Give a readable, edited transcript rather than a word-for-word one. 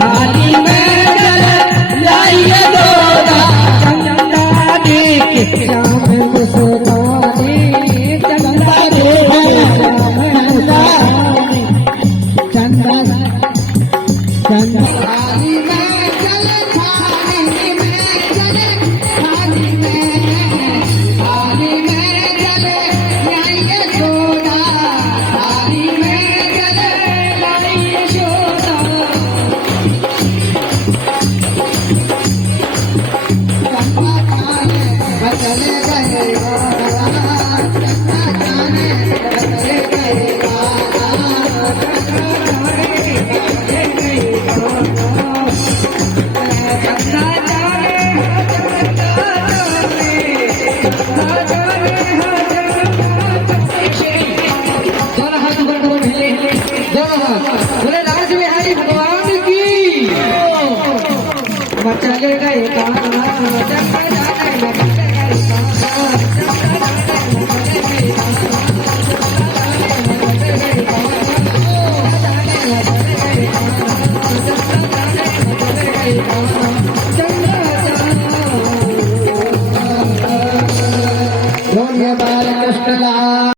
थाली में जल लाइए जोड़ा चंदा देख श्याम मुस्काने चंदा देख चंदा चंदा थाली में जल थाली में जल थाली में जल लाइए जोड़ा थाली में जल लाइए जोड़ा बदले रहेगा बोले राज बिहारी भगवान की चले गए